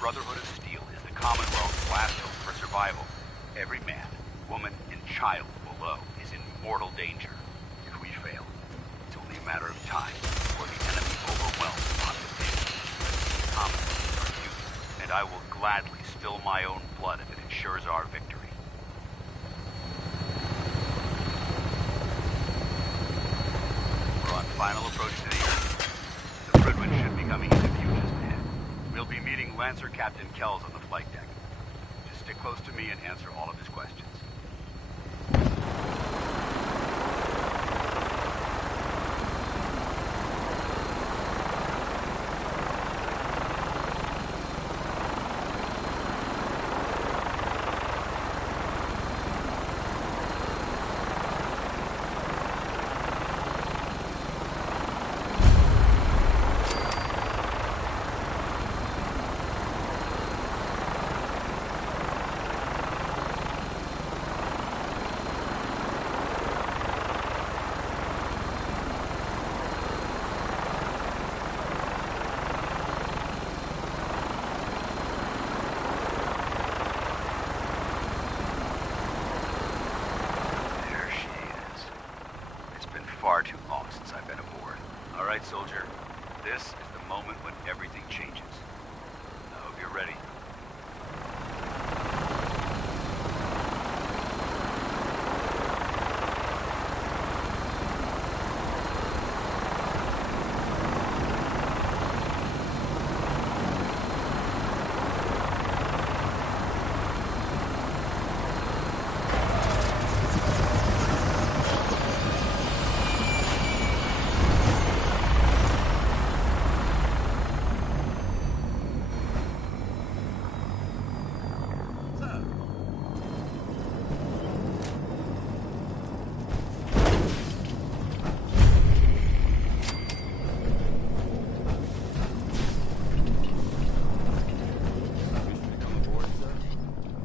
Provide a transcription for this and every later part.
Brotherhood of Steel is the Commonwealth's last hope for survival. Every man, woman, and child below is in mortal danger. If we fail, it's only a matter of time before the enemy overwhelms the population. The Commonwealth is our duty, and I will gladly spill my own blood if it ensures our victory. We're on final approach to the Earth. The Fridwin should be coming into view just ahead. We'll be meeting Lancer Captain Kells on the flight deck. Just stick close to me and answer all of his questions. Far too long since I've been aboard. All right, soldier. This is the moment when everything changes. I hope you're ready.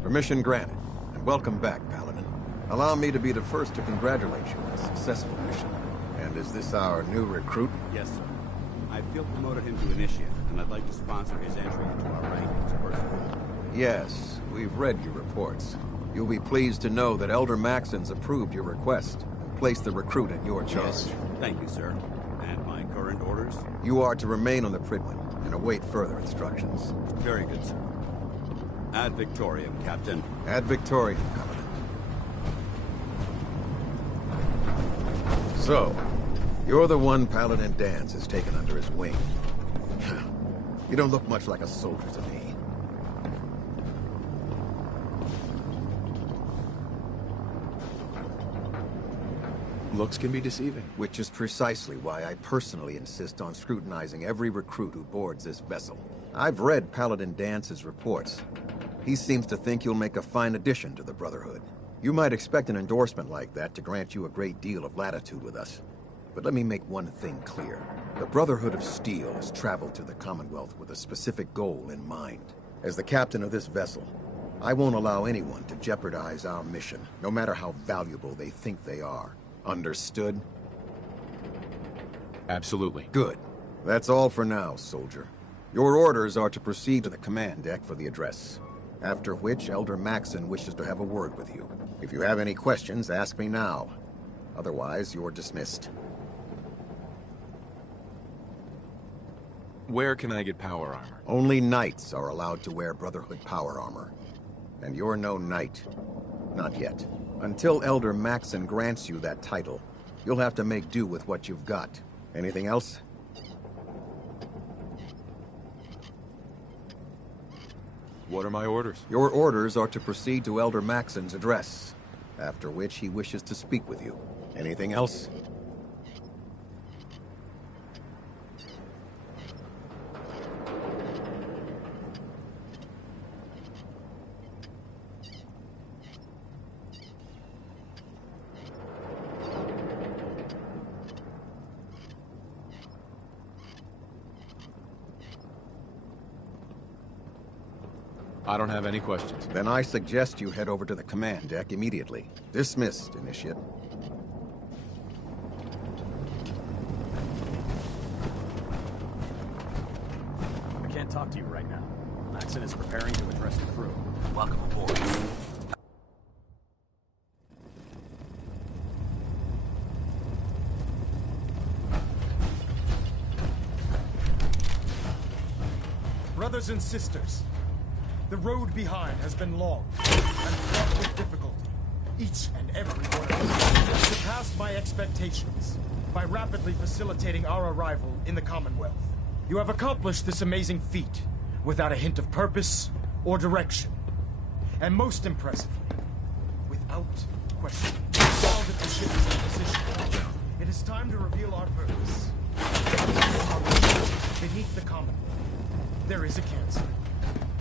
Permission granted, and welcome back, Paladin. Allow me to be the first to congratulate you on a successful mission. And is this our new recruit? Yes, sir. I feel promoted him to Initiate, and I'd like to sponsor his entry into our rankings personally. Yes, we've read your reports. You'll be pleased to know that Elder Maxon's approved your request and placed the recruit in your charge. Yes. Thank you, sir. And my current orders? You are to remain on the Pridwin and await further instructions. Very good, sir. Ad Victoriam, Captain. Ad Victoriam, Paladin. So, you're the one Paladin Danse has taken under his wing. You don't look much like a soldier to me. Looks can be deceiving. Which is precisely why I personally insist on scrutinizing every recruit who boards this vessel. I've read Paladin Dance's reports. He seems to think you'll make a fine addition to the Brotherhood. You might expect an endorsement like that to grant you a great deal of latitude with us. But let me make one thing clear. The Brotherhood of Steel has traveled to the Commonwealth with a specific goal in mind. As the captain of this vessel, I won't allow anyone to jeopardize our mission, no matter how valuable they think they are. Understood? Absolutely. Good. That's all for now, soldier. Your orders are to proceed to the command deck for the address. After which, Elder Maxon wishes to have a word with you. If you have any questions, ask me now. Otherwise, you're dismissed. Where can I get power armor? Only knights are allowed to wear Brotherhood power armor. And you're no knight. Not yet. Until Elder Maxon grants you that title, you'll have to make do with what you've got. Anything else? What are my orders? Your orders are to proceed to Elder Maxon's address, after which he wishes to speak with you. Anything else? I don't have any questions. Then I suggest you head over to the command deck immediately. Dismissed, Initiate. I can't talk to you right now. Maxson is preparing to address the crew. Welcome aboard. Brothers and sisters, the road behind has been long and fraught with difficulty. Each and every one of you has surpassed my expectations by rapidly facilitating our arrival in the Commonwealth. You have accomplished this amazing feat without a hint of purpose or direction. And most impressively, without question. Now that the ship is in position, it is time to reveal our purpose. Beneath the Commonwealth, there is a cancer,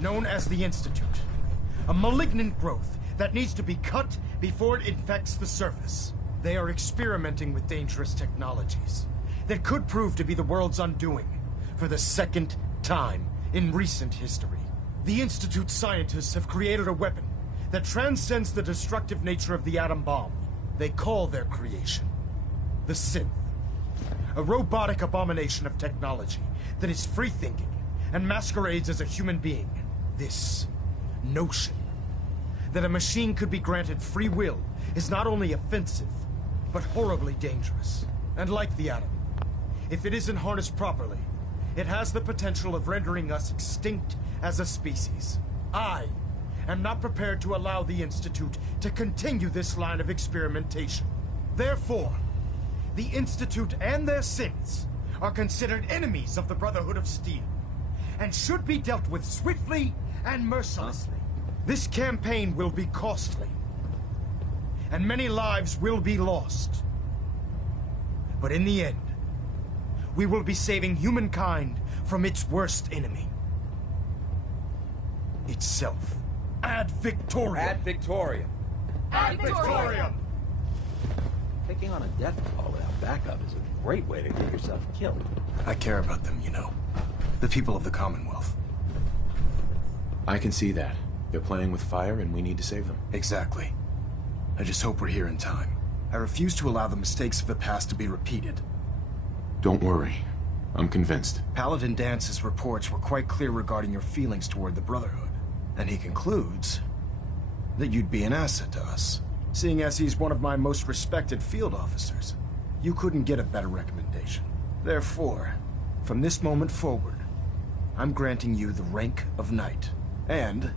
known as the Institute. A malignant growth that needs to be cut before it infects the surface. They are experimenting with dangerous technologies that could prove to be the world's undoing for the second time in recent history. The Institute's scientists have created a weapon that transcends the destructive nature of the atom bomb. They call their creation the Synth, a robotic abomination of technology that is free-thinking and masquerades as a human being. This notion that a machine could be granted free will is not only offensive, but horribly dangerous. And like the atom, if it isn't harnessed properly, it has the potential of rendering us extinct as a species. I am not prepared to allow the Institute to continue this line of experimentation. Therefore, the Institute and their synths are considered enemies of the Brotherhood of Steel, and should be dealt with swiftly and mercilessly. This campaign will be costly, and many lives will be lost. But in the end, we will be saving humankind from its worst enemy. Itself. Ad Victoriam! Ad Victoriam. Ad Victoriam! Taking on a death call without backup is a great way to get yourself killed. I care about them, you know. The people of the Commonwealth. I can see that. They're playing with fire and we need to save them. Exactly. I just hope we're here in time. I refuse to allow the mistakes of the past to be repeated. Don't worry. I'm convinced. Paladin Dance's reports were quite clear regarding your feelings toward the Brotherhood. And he concludes that you'd be an asset to us. Seeing as he's one of my most respected field officers, you couldn't get a better recommendation. Therefore, from this moment forward, I'm granting you the rank of Knight. And,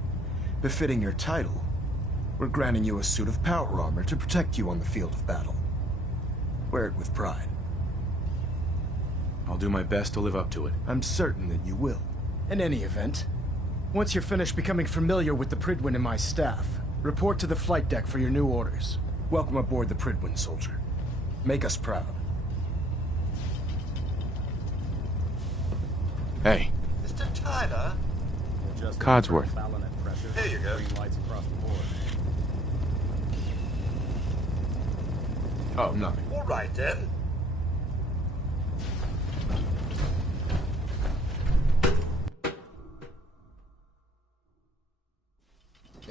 befitting your title, we're granting you a suit of power armor to protect you on the field of battle. Wear it with pride. I'll do my best to live up to it. I'm certain that you will. In any event, once you're finished becoming familiar with the Pridwin and my staff, report to the flight deck for your new orders. Welcome aboard the Pridwin, soldier. Make us proud. Hey, Mr. Tyler? Just Codsworth. Baronet pressure. Here you go. Green lights across the board. Oh, nothing. All right, then.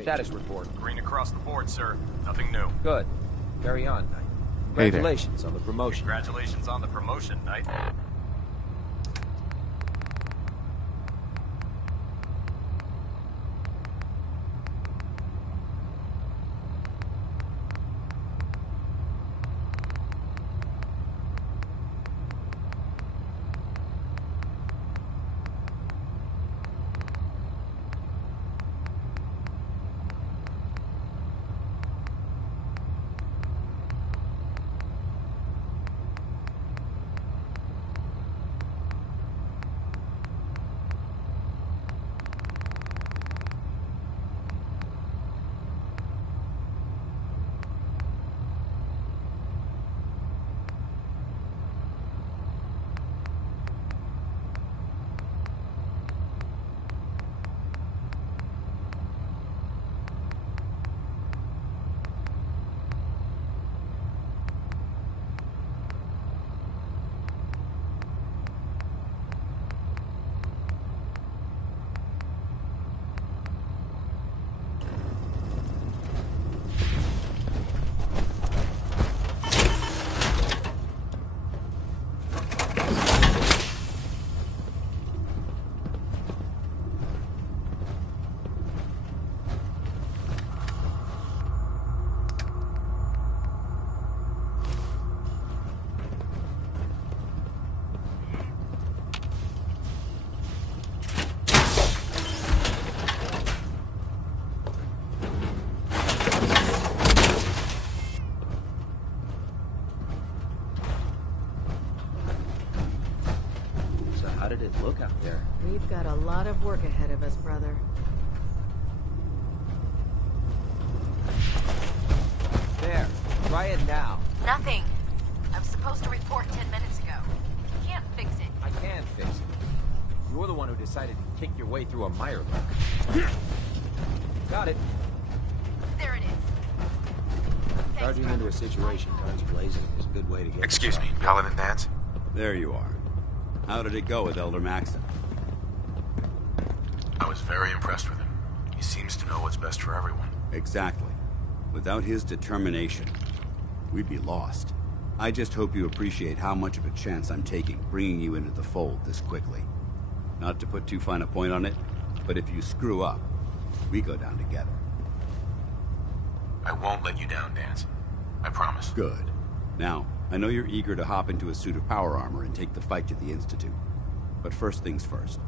Status report. Green across the board, sir. Nothing new. Good. Carry on, Knight. Hey there. Congratulations on the promotion. Congratulations on the promotion, Knight. look out there. We've got a lot of work ahead of us, brother. There. Try it now. Nothing. I was supposed to report 10 minutes ago. You can't fix it. I can fix it. You're the one who decided to kick your way through a mire lock. Got it. There it is. Thanks, Charging brother. into a situation guns blazing is a good way to get... Excuse me, Paladin Dance? There you are. How did it go with Elder Maxton? I was very impressed with him. He seems to know what's best for everyone. Exactly. Without his determination, we'd be lost. I just hope you appreciate how much of a chance I'm taking bringing you into the fold this quickly. Not to put too fine a point on it, but if you screw up, we go down together. I won't let you down, Dance. I promise. Good. Now, I know you're eager to hop into a suit of power armor and take the fight to the Institute. But first things first.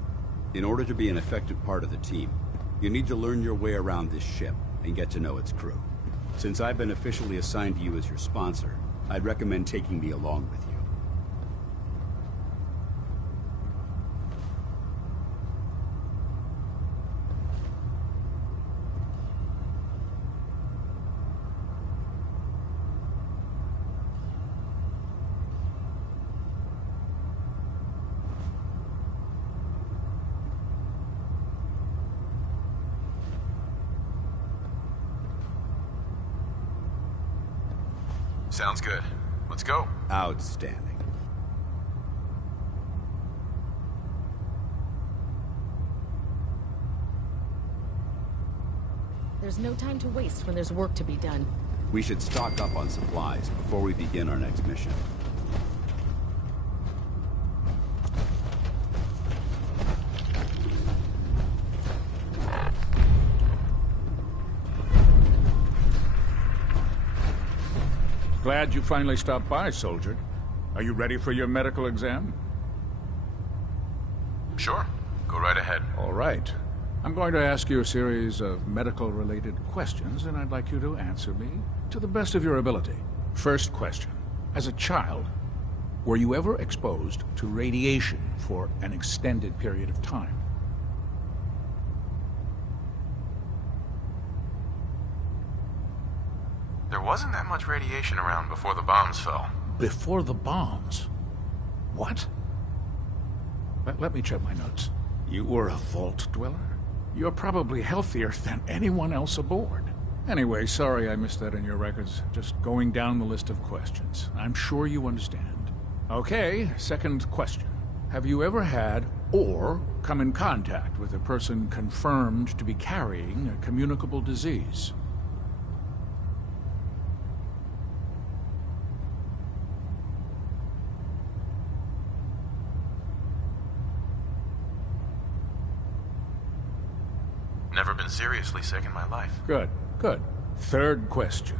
In order to be an effective part of the team, you need to learn your way around this ship and get to know its crew. Since I've been officially assigned to you as your sponsor, I'd recommend taking me along with you. Sounds good. Let's go. Outstanding. There's no time to waste when there's work to be done. We should stock up on supplies before we begin our next mission. Glad you finally stopped by, soldier. Are you ready for your medical exam? Sure. Go right ahead. All right. I'm going to ask you a series of medical-related questions, and I'd like you to answer me to the best of your ability. First question. As a child, were you ever exposed to radiation for an extended period of time? There wasn't that much radiation around before the bombs fell. Before the bombs? What? Let me check my notes. You were a vault dweller? You're probably healthier than anyone else aboard. Anyway, sorry I missed that in your records. Just going down the list of questions. I'm sure you understand. Okay, second question. Have you ever had or come in contact with a person confirmed to be carrying a communicable disease? Never been seriously sick in my life. Good, good. Third question.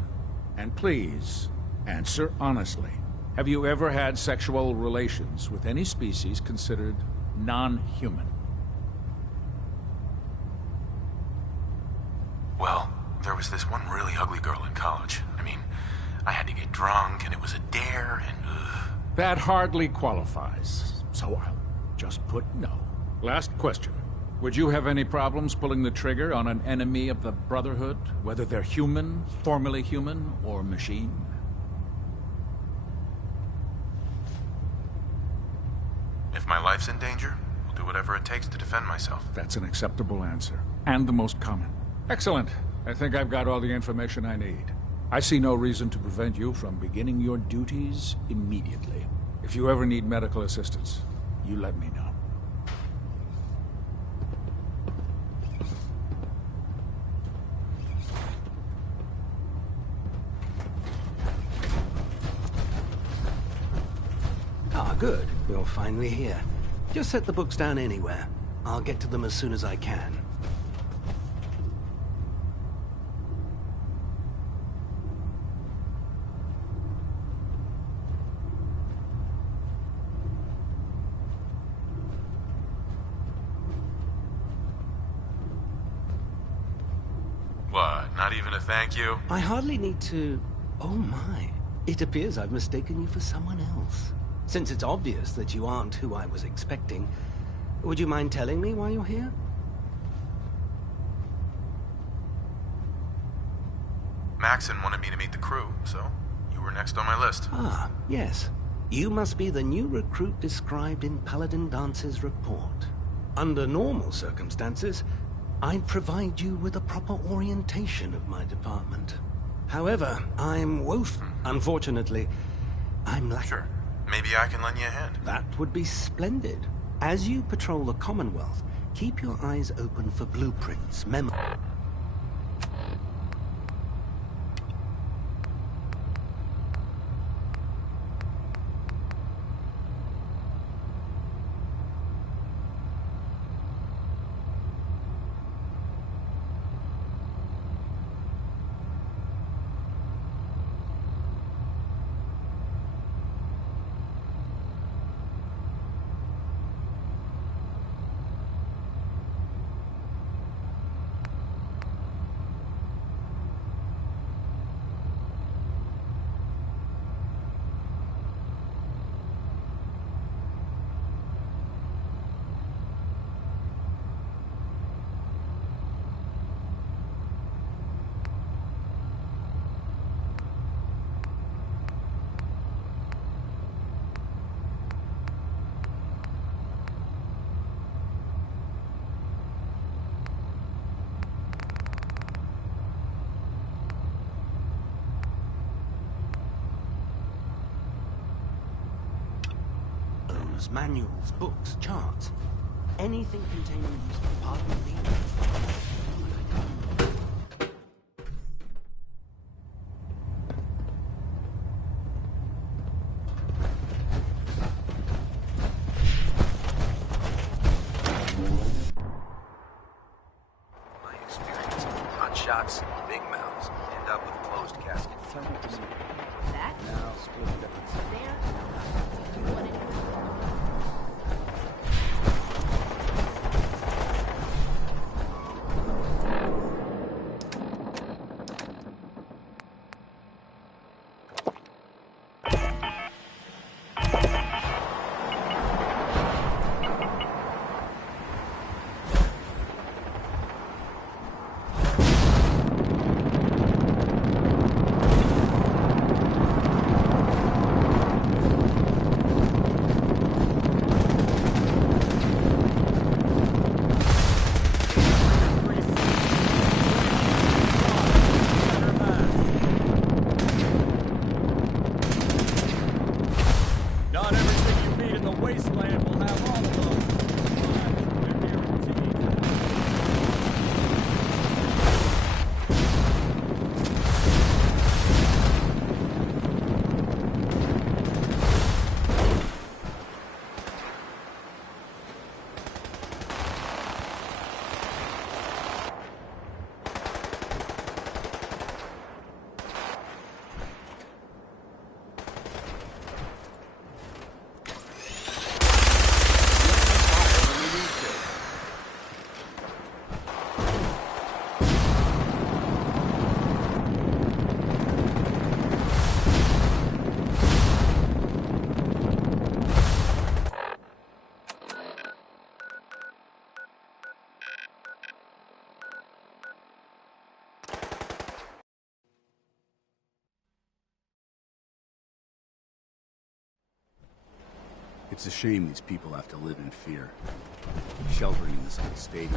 And please, answer honestly. Have you ever had sexual relations with any species considered non-human? Well, there was this one really ugly girl in college. I mean, I had to get drunk, and it was a dare, and That hardly qualifies, so I'll just put no. Last question. Would you have any problems pulling the trigger on an enemy of the Brotherhood, whether they're human, formerly human, or machine? If my life's in danger, I'll do whatever it takes to defend myself. That's an acceptable answer, and the most common. Excellent. I think I've got all the information I need. I see no reason to prevent you from beginning your duties immediately. If you ever need medical assistance, you let me know. Ah, good. You're finally here. Just set the books down anywhere. I'll get to them as soon as I can. What, not even a thank you? I hardly need to... Oh my. It appears I've mistaken you for someone else. Since it's obvious that you aren't who I was expecting, Would you mind telling me why you're here? Maxon wanted me to meet the crew, so you were next on my list. Ah, yes. You must be the new recruit described in Paladin Dance's report. Under normal circumstances, I'd provide you with a proper orientation of my department. However, I'm woeful. Unfortunately, I'm lacking. Sure. Maybe I can lend you a hand. That would be splendid. As you patrol the Commonwealth, keep your eyes open for blueprints, manuals, books, charts. Anything containing useful part of the My experience, hot shots, big mouths, end up with closed casket. That? Now, split the difference. There? You want it? Not everything you meet in the wasteland will have all of those. But they're guaranteed. It's a shame these people have to live in fear. Sheltering in this old stadium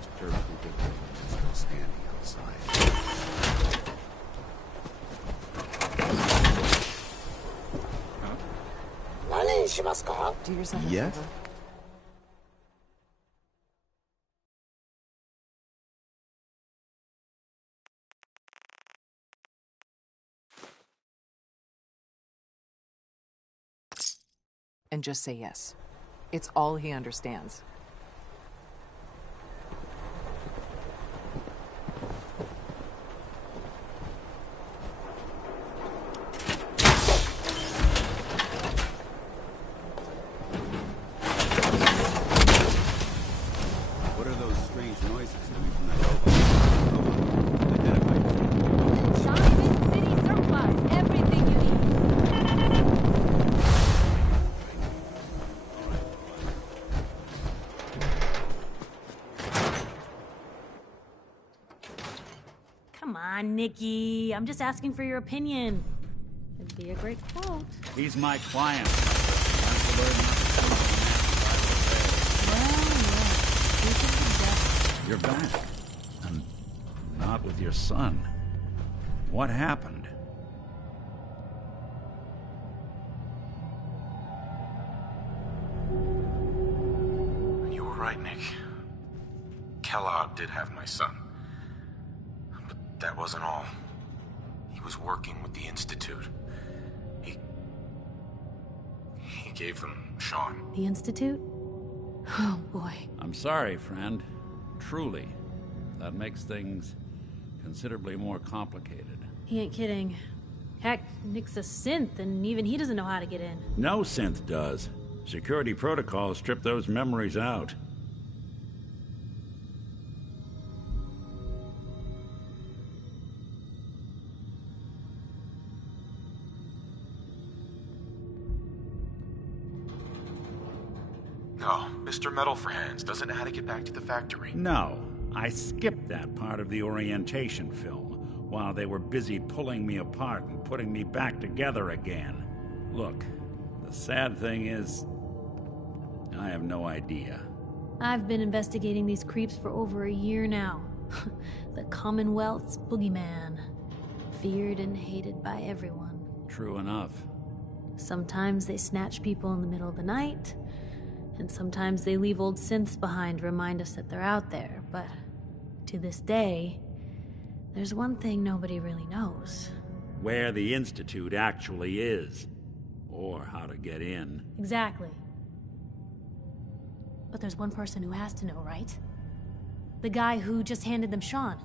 is perfectly different than just standing outside. Do yourself a Yes? favor. And just say yes. It's all he understands. What are those strange noises coming from that robot? Identify. Shine City Surplus. Everything you need. Come on, Nikki. I'm just asking for your opinion. It'd be a great quote. He's my client. Time to learn not to come Well, You're back. And not with your son. What happened? You were right, Nick. Kellogg did have my son. But that wasn't all. He was working with the Institute. He gave them Sean. The Institute? Oh, boy. I'm sorry, friend. Truly. That makes things considerably more complicated. He ain't kidding. Heck, Nick's a synth, and even he doesn't know how to get in. No synth does. Security protocols strip those memories out. No, Mr. Metal for Hands doesn't know how to get back to the factory. No, I skipped that part of the orientation film while they were busy pulling me apart and putting me back together again. Look, the sad thing is, I have no idea. I've been investigating these creeps for over a year now. The Commonwealth's boogeyman. Feared and hated by everyone. True enough. Sometimes they snatch people in the middle of the night, and sometimes they leave old synths behind to remind us that they're out there, but to this day, there's one thing nobody really knows. Where the Institute actually is. Or how to get in. Exactly. But there's one person who has to know, right? The guy who just handed them Sean.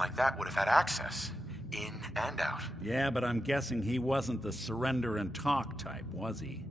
like that would have had access. In and out. Yeah, but I'm guessing he wasn't the surrender and talk type, was he?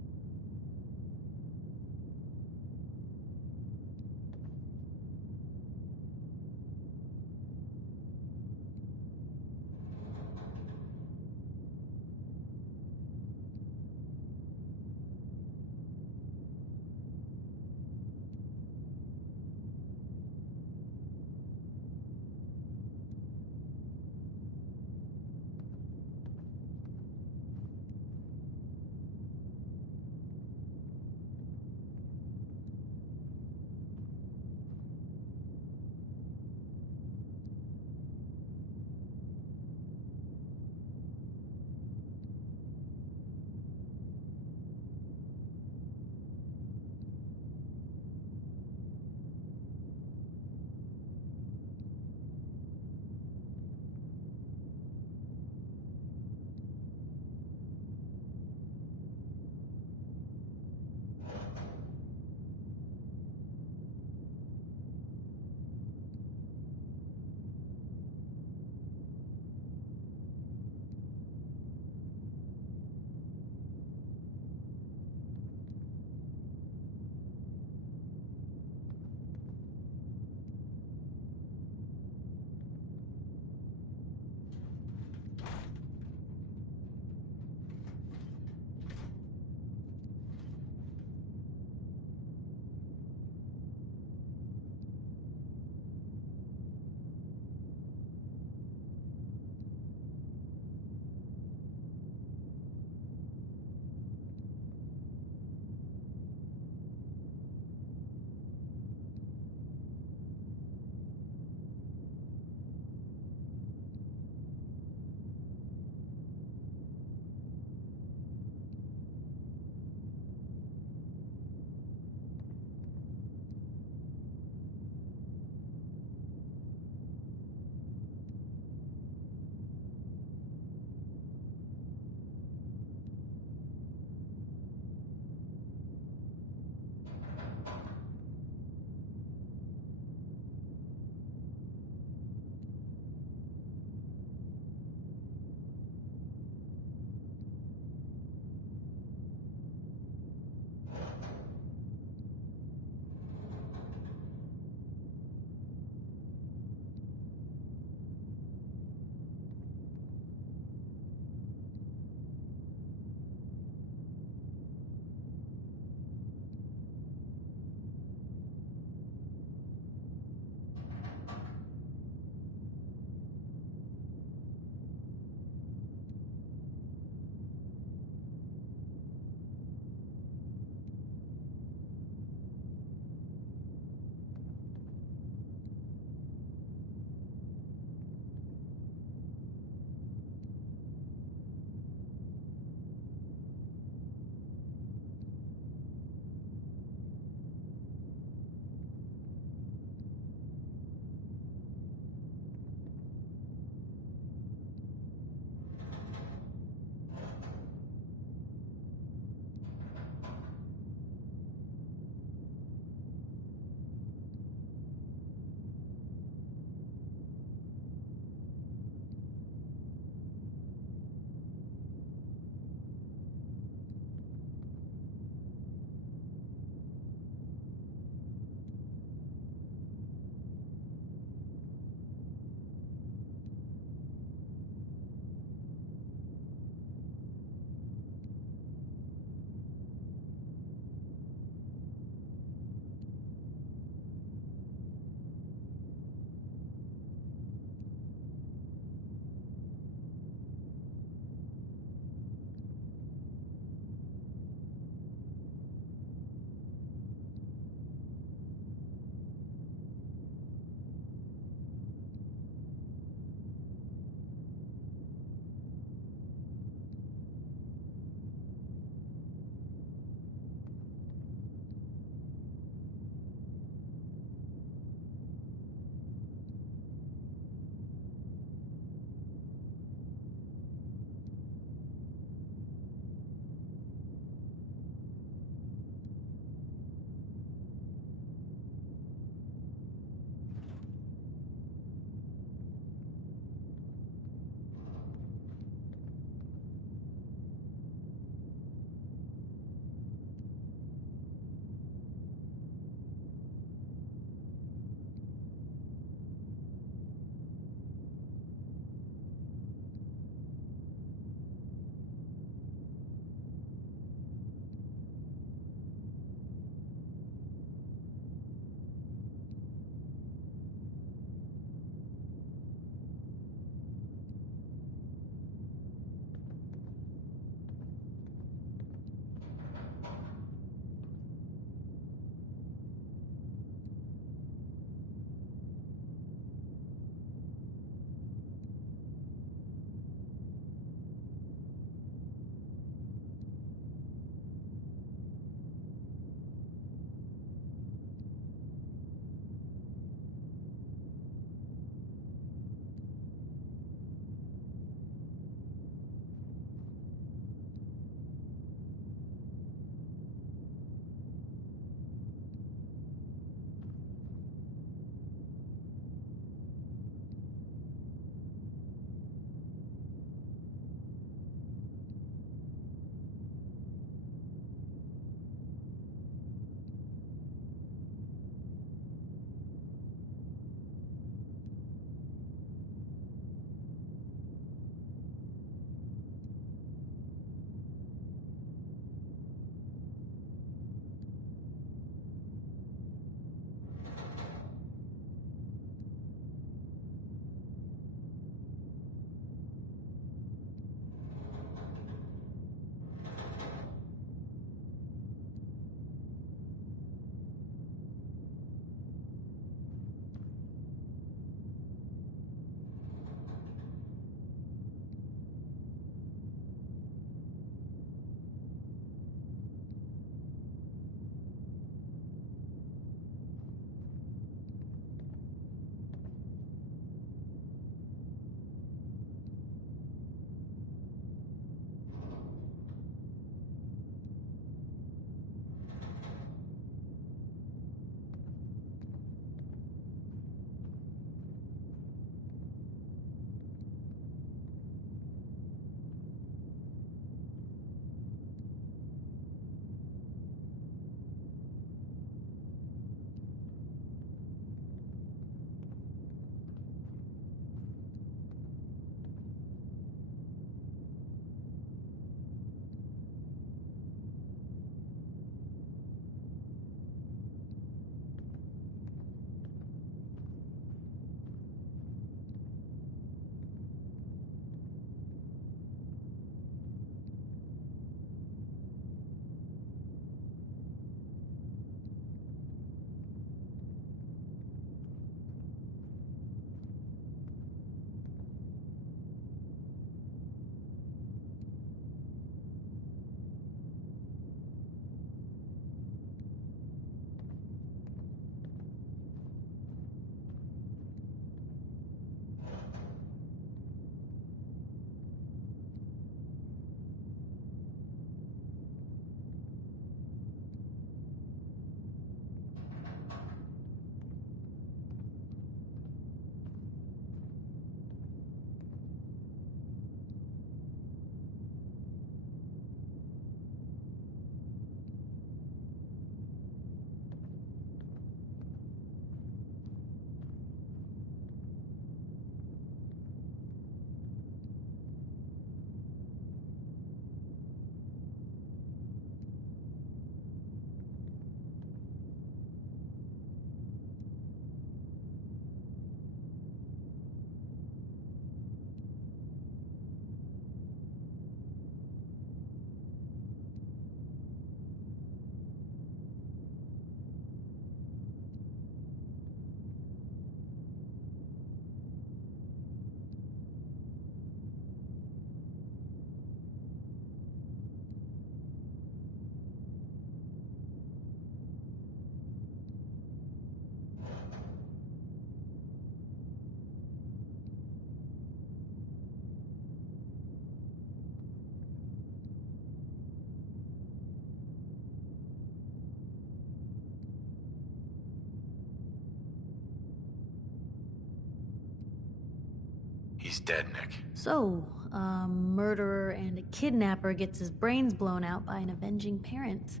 He's dead, Nick. So, a murderer and a kidnapper gets his brains blown out by an avenging parent.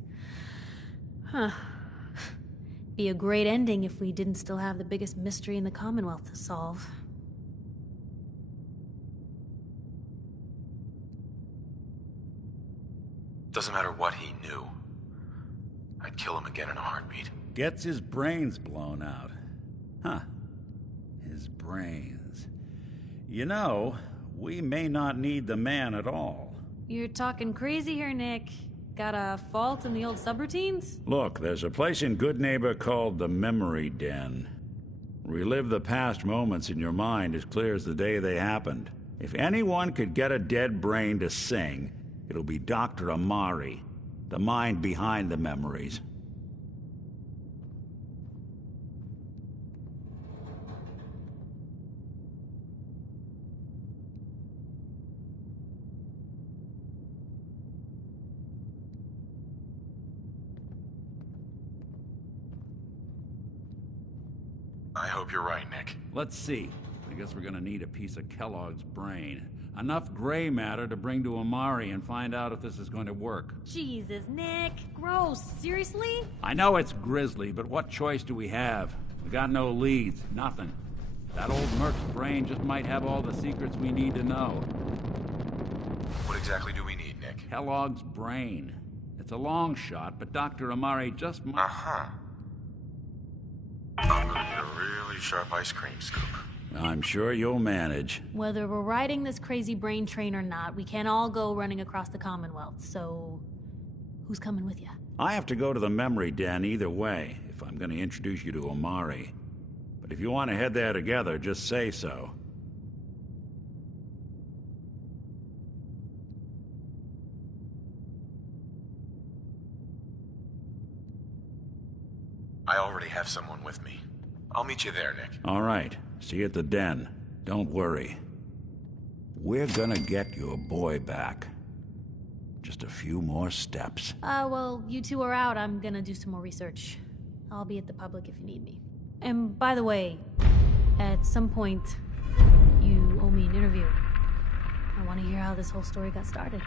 Huh. Be a great ending if we didn't still have the biggest mystery in the Commonwealth to solve. Doesn't matter what he knew. I'd kill him again in a heartbeat. Gets his brains blown out. Huh. His brains. You know, we may not need the man at all. You're talking crazy here, Nick. Got a fault in the old subroutines? Look, there's a place in Good Neighbor called the Memory Den. Relive the past moments in your mind as clear as the day they happened. If anyone could get a dead brain to sing, it'll be Dr. Amari, the mind behind the memories. I hope you're right, Nick. Let's see. I guess we're gonna need a piece of Kellogg's brain. Enough gray matter to bring to Amari and find out if this is going to work. Jesus, Nick. Gross. Seriously? I know it's grisly, but what choice do we have? We got no leads, nothing. That old merc's brain just might have all the secrets we need to know. What exactly do we need, Nick? Kellogg's brain. It's a long shot, but Dr. Amari just might... Uh-huh. I'm gonna need a really sharp ice cream scoop. I'm sure you'll manage. Whether we're riding this crazy brain train or not, we can't all go running across the Commonwealth, so... who's coming with you? I have to go to the memory den either way, if I'm going to introduce you to Amari. But if you want to head there together, just say so. I already have someone with me. I'll meet you there, Nick. All right. See you at the den. Don't worry. We're gonna get your boy back. Just a few more steps. Well, you two are out. I'm gonna do some more research. I'll be at the public if you need me. And by the way, at some point, you owe me an interview. I want to hear how this whole story got started.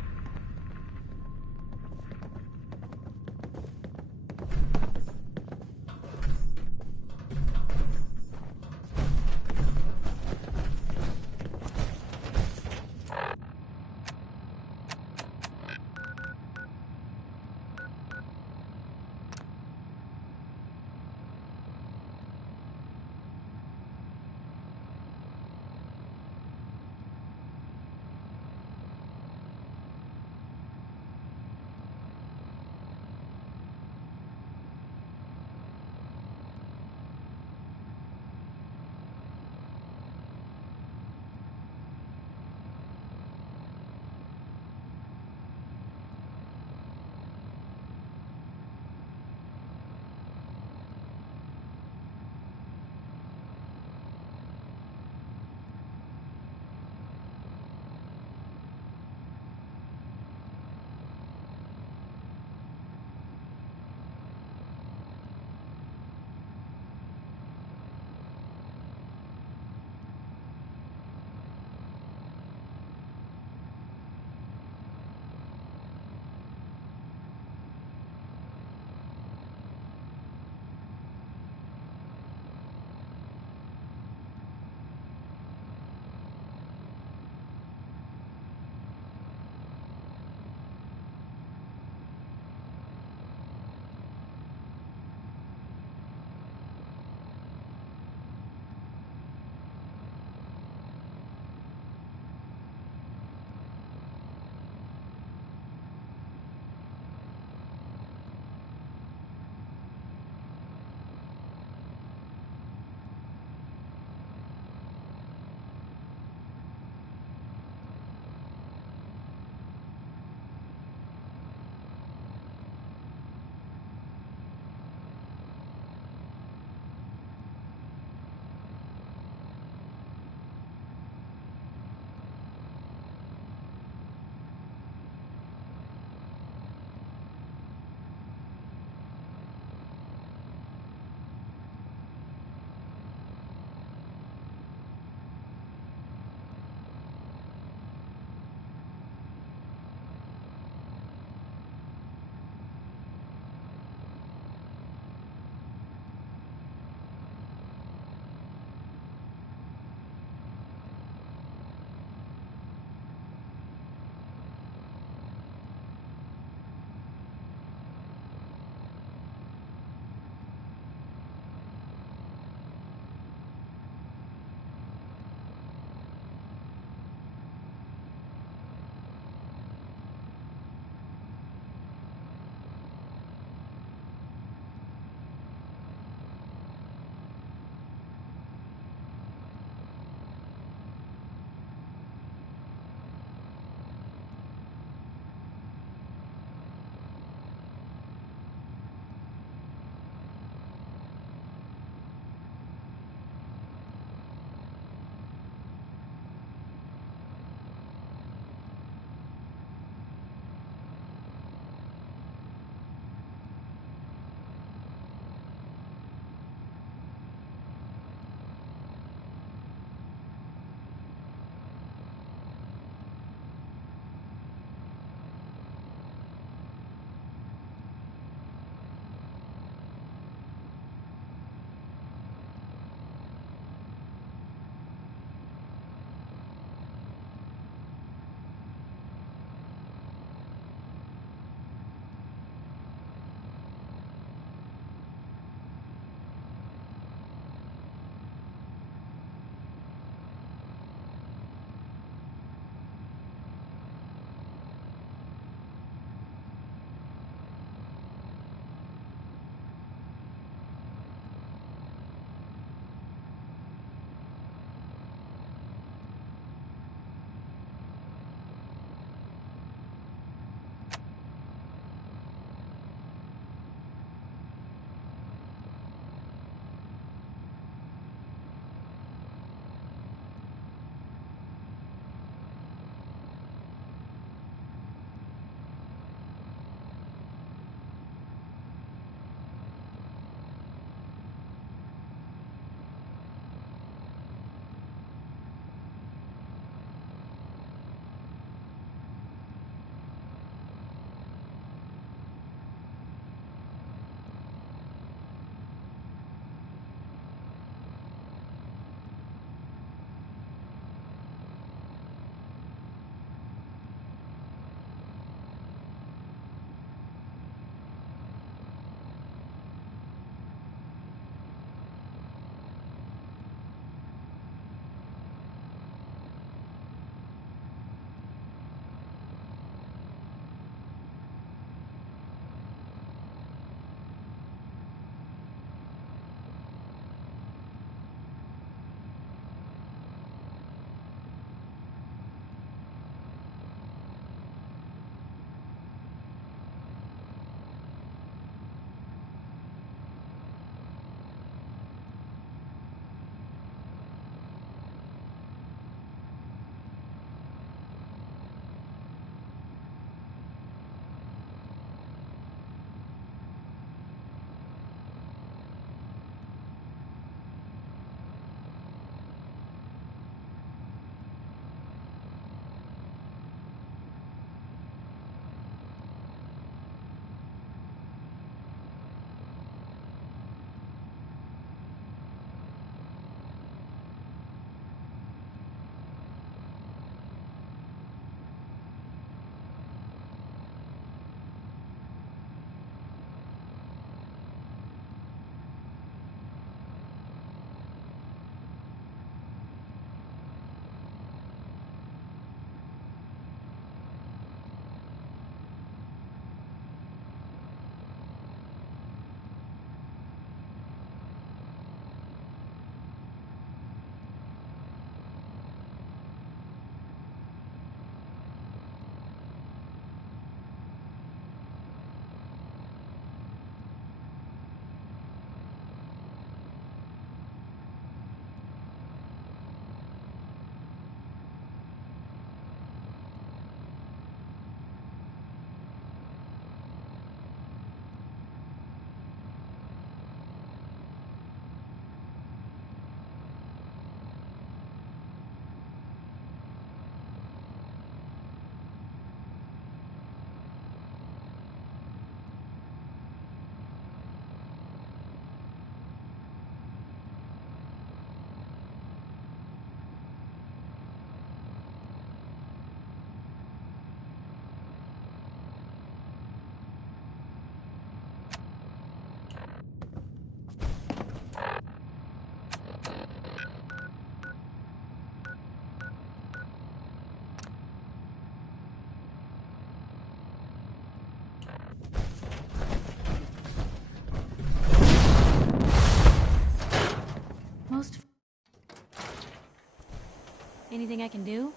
Anything I can do?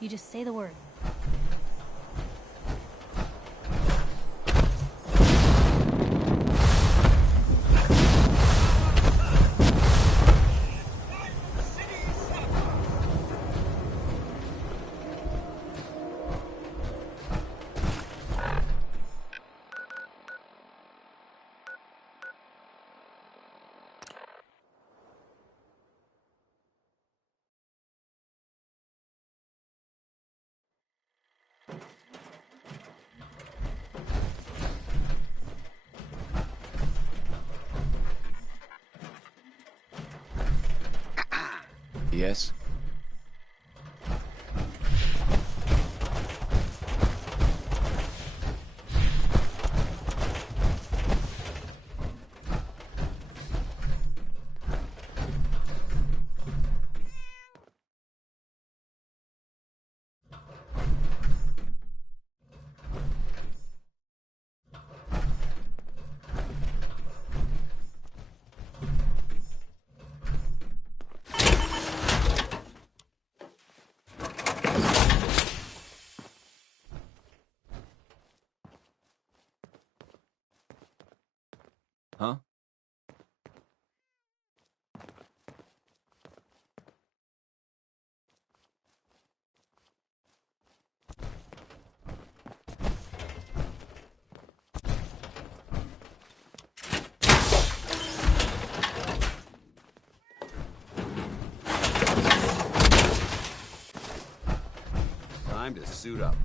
You just say the word. Yes? Huh? Time to suit up.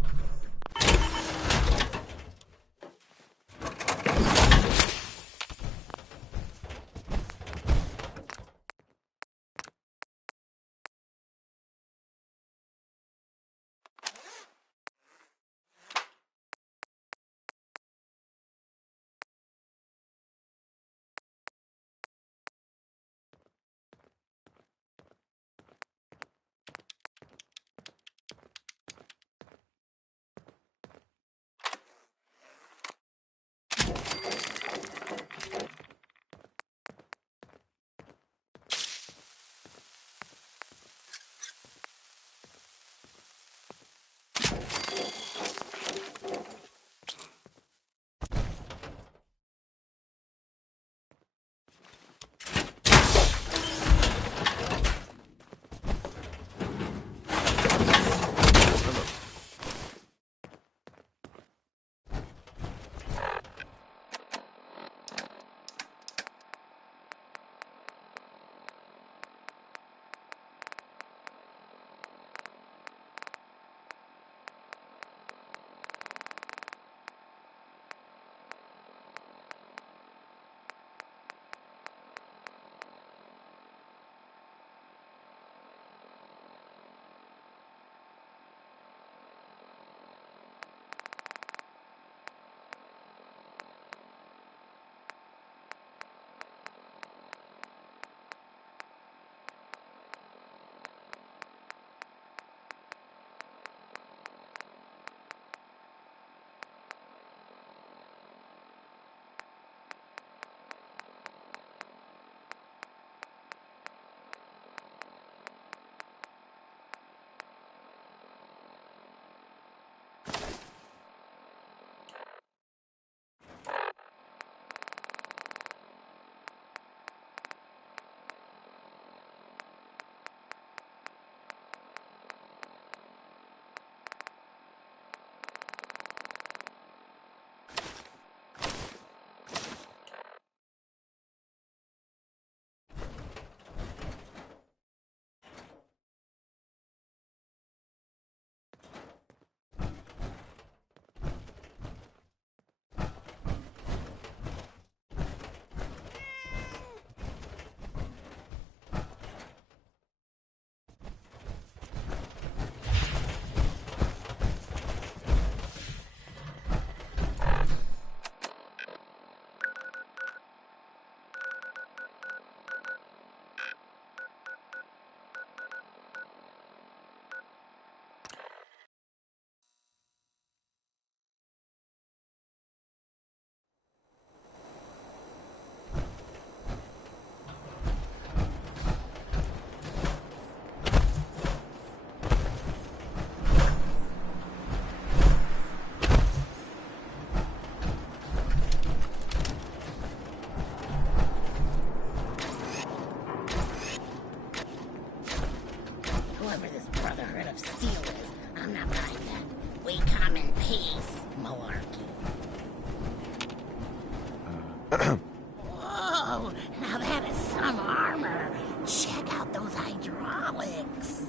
Whoa, now that is some armor. Check out those hydraulics.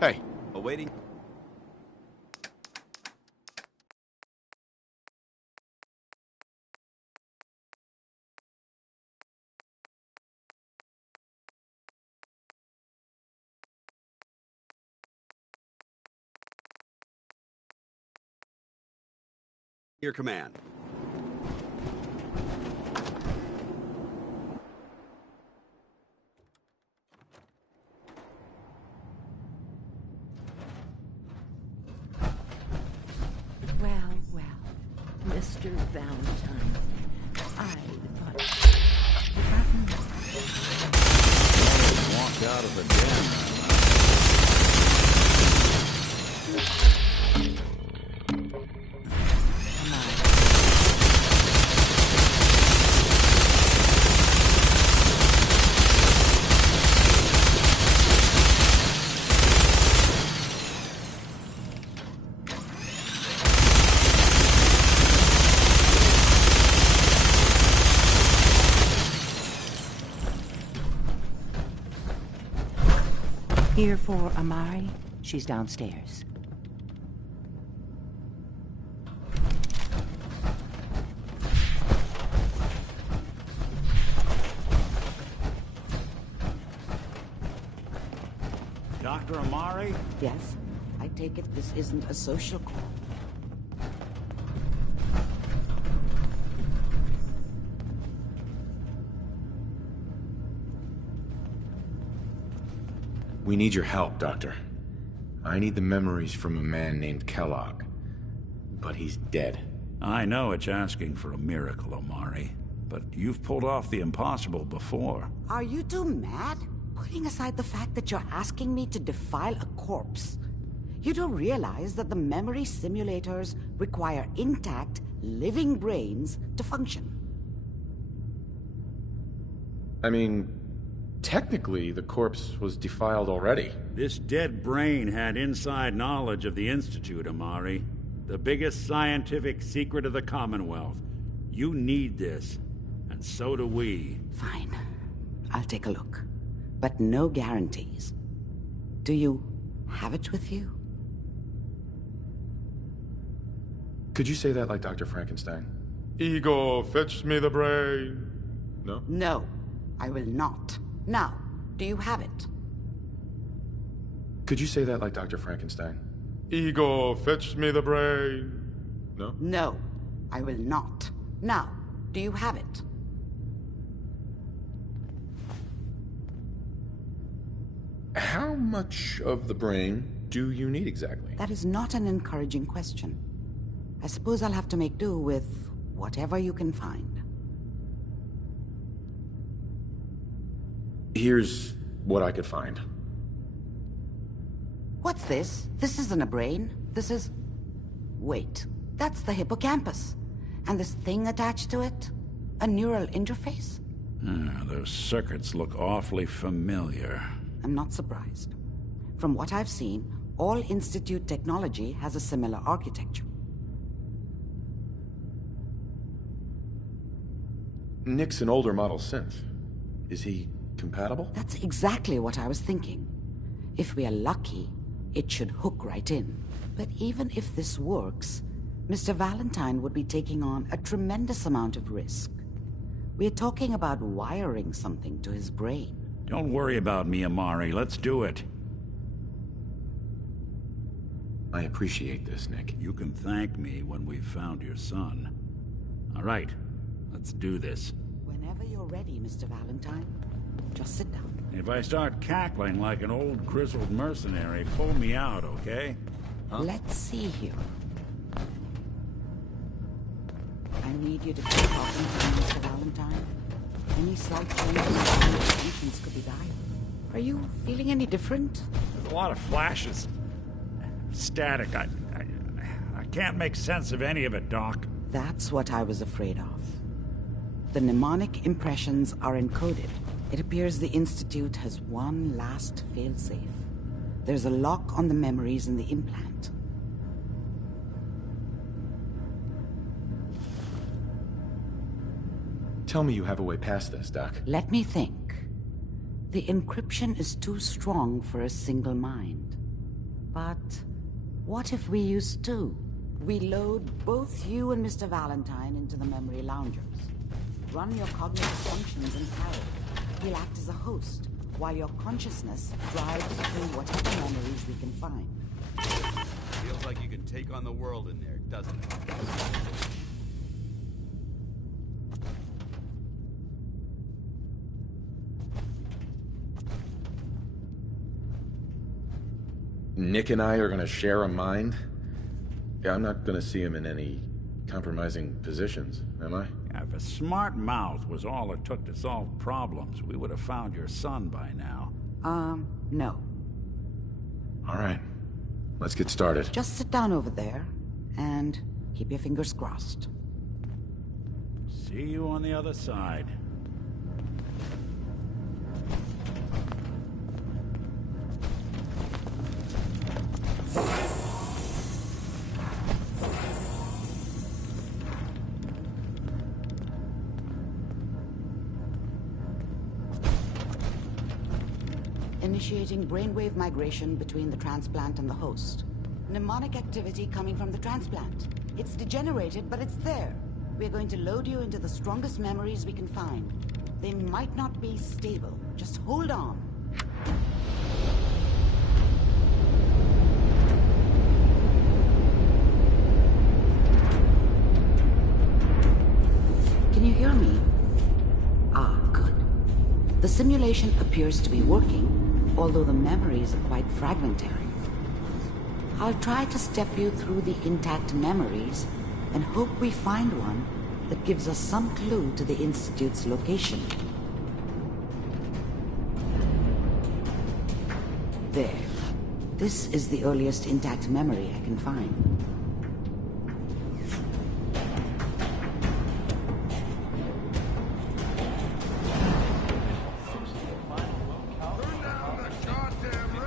Hey, awaiting. Your command. Well, Mr. Valentine, I thought... Walked out of the den. Here for Amari. She's downstairs. Dr. Amari? Yes, I take it this isn't a social call. We need your help, Doctor. I need the memories from a man named Kellogg. But he's dead. I know it's asking for a miracle, Omari. But you've pulled off the impossible before. Are you two mad? Putting aside the fact that you're asking me to defile a corpse, you do realize that the memory simulators require intact, living brains to function. I mean, technically, the corpse was defiled already. This dead brain had inside knowledge of the Institute, Amari. The biggest scientific secret of the Commonwealth. You need this, and so do we. Fine. I'll take a look. But no guarantees. Do you have it with you? Could you say that like Dr. Frankenstein? Ego, fetch me the brain. No? No, I will not. Now, do you have it? Could you say that like Dr. Frankenstein? Ego, fetch me the brain. No? No, I will not. Now, do you have it? How much of the brain do you need exactly? That is not an encouraging question. I suppose I'll have to make do with whatever you can find. Here's what I could find. What's this? This isn't a brain. This is... Wait, that's the hippocampus. And this thing attached to it? A neural interface? Those circuits look awfully familiar. I'm not surprised. From what I've seen, all Institute technology has a similar architecture. Nick's an older model synth. Is he compatible? That's exactly what I was thinking. If we are lucky, it should hook right in. But even if this works, Mr. Valentine would be taking on a tremendous amount of risk. We're talking about wiring something to his brain. Don't worry about me, Amari. Let's do it. I appreciate this, Nick. You can thank me when we've found your son. All right, let's do this. Whenever you're ready, Mr. Valentine, just sit down. If I start cackling like an old grizzled mercenary, pull me out, okay? Huh? Let's see here. I need you to keep talking to me, Mr. Valentine. Any slight changes in your intentions could be dire. Are you feeling any different? There's a lot of flashes. Static. I can't make sense of any of it, Doc. That's what I was afraid of. The mnemonic impressions are encoded. It appears the Institute has one last failsafe. There's a lock on the memories in the implant. Tell me you have a way past this, Doc. Let me think. The encryption is too strong for a single mind. But what if we use two? We load both you and Mr. Valentine into the memory loungers. Run your cognitive functions in parallel. He'll act as a host, while your consciousness drives through whatever memories we can find. Feels like you can take on the world in there, doesn't it? Nick and I are gonna share a mind? Yeah, I'm not gonna see him in any compromising positions, am I? If a smart mouth was all it took to solve problems, we would have found your son by now. No. All right. Let's get started. Just sit down over there, and keep your fingers crossed. See you on the other side. Initiating brainwave migration between the transplant and the host. Mnemonic activity coming from the transplant. It's degenerated, but it's there. We're going to load you into the strongest memories we can find. They might not be stable. Just hold on. Can you hear me? Ah, good. The simulation appears to be working, although the memories are quite fragmentary. I'll try to step you through the intact memories and hope we find one that gives us some clue to the Institute's location. There. This is the earliest intact memory I can find.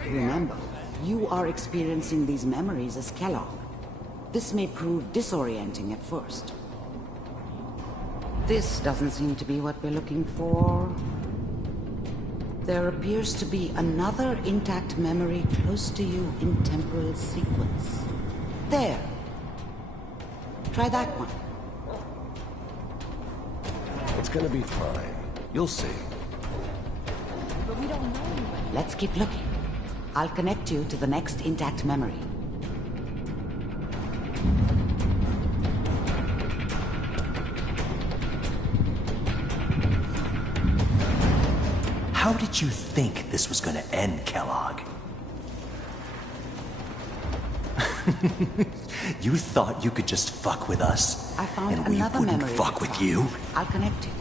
Remember, you are experiencing these memories as Kellogg. This may prove disorienting at first. This doesn't seem to be what we're looking for. There appears to be another intact memory close to you in temporal sequence. There. Try that one. It's gonna be fine. You'll see. But we don't know anybody. Let's keep looking. I'll connect you to the next intact memory. How did you think this was gonna end, Kellogg? You thought you could just fuck with us? I found and we another wouldn't memory. fuck with you? I'll connect you.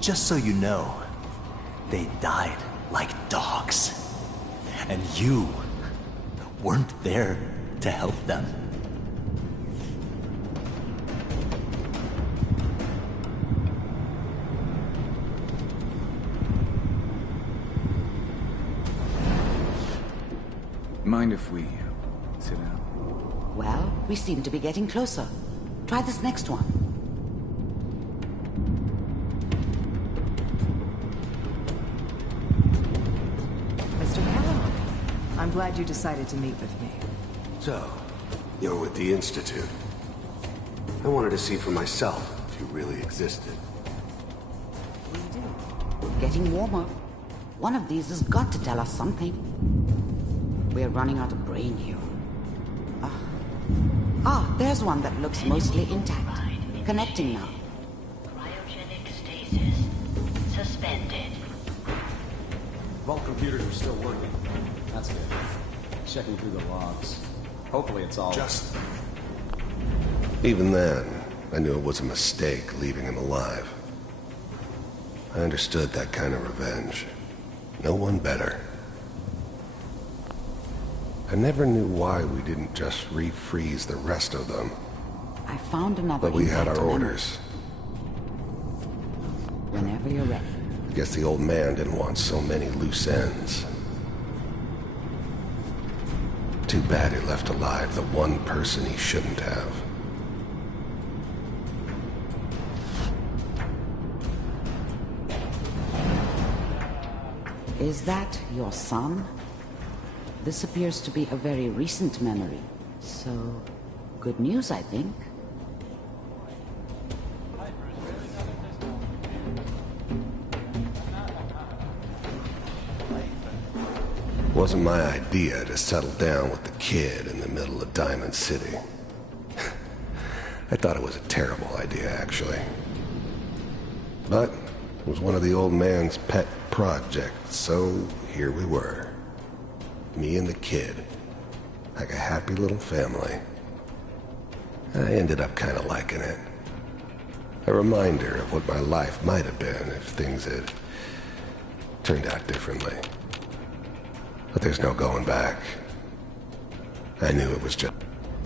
Just so you know, they died like dogs. And you weren't there to help them. Mind if we sit down? Well, we seem to be getting closer. Try this next one. Mr. Kellogg, I'm glad you decided to meet with me. So, you're with the Institute. I wanted to see for myself if you really existed. We do. We're getting warmer. One of these has got to tell us something. We're running out of brain here. There's one that looks mostly intact. Connecting now. Cryogenic stasis suspended. Vault computers are still working. That's good. Checking through the logs. Hopefully it's all... Even then, I knew it was a mistake leaving him alive. I understood that kind of revenge. No one better. I never knew why we didn't just refreeze the rest of them. I found another. But we had our memory. orders. Whenever you're ready. I guess the old man didn't want so many loose ends. Too bad he left alive the one person he shouldn't have. Is that your son? This appears to be a very recent memory. So, good news, I think. Wasn't my idea to settle down with the kid in the middle of Diamond City. I thought it was a terrible idea, actually. But it was one of the old man's pet projects, so here we were. Me and the kid. Like a happy little family. I ended up kind of liking it. A reminder of what my life might have been if things had turned out differently. But there's no going back. I knew it was just...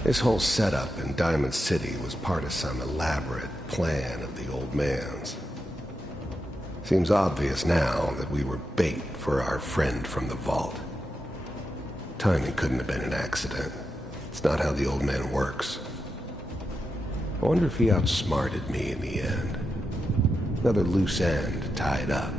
This whole setup in Diamond City was part of some elaborate plan of the old man's. Seems obvious now that we were bait for our friend from the vault. Timing couldn't have been an accident. It's not how the old man works. I wonder if he outsmarted me in the end. Another loose end tied up.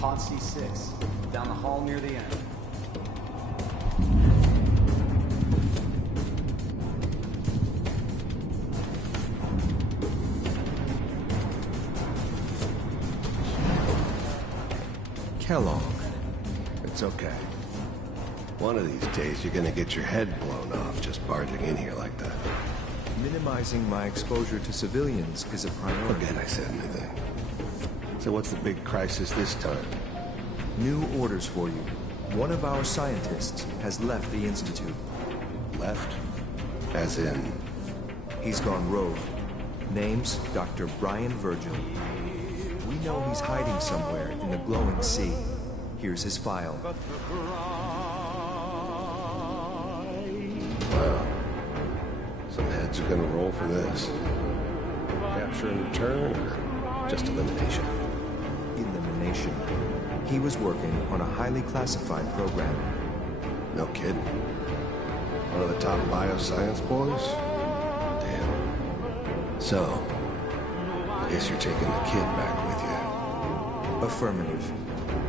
Pod C6, down the hall near the end. Kellogg. It's okay. One of these days you're gonna get your head blown off just barging in here like that. Minimizing my exposure to civilians is a priority. Forget I said anything. So what's the big crisis this time? New orders for you. One of our scientists has left the Institute. Left? As in? He's gone rogue. Name's Dr. Brian Virgil. We know he's hiding somewhere in the glowing sea. Here's his file. Wow. Some heads are gonna roll for this. Capture and return, or just elimination? Elimination. He was working on a highly classified program. No kidding. One of the top bioscience boys? Damn. So, I guess you're taking the kid back with you. Affirmative.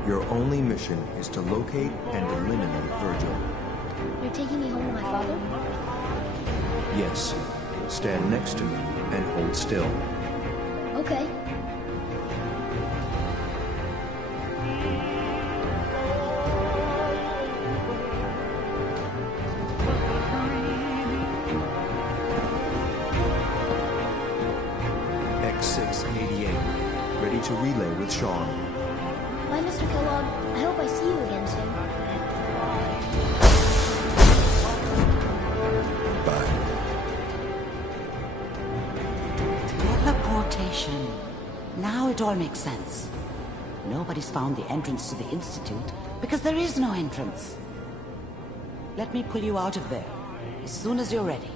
Your only mission is to locate and eliminate Virgil. You're taking me home with my father? Yes. Stand next to me and hold still. Okay. X688. Ready to relay with Sean. Bye, Mr. Kellogg. I hope I see you again soon. Bye. Teleportation. Now it all makes sense. Nobody's found the entrance to the Institute because there is no entrance. Let me pull you out of there as soon as you're ready.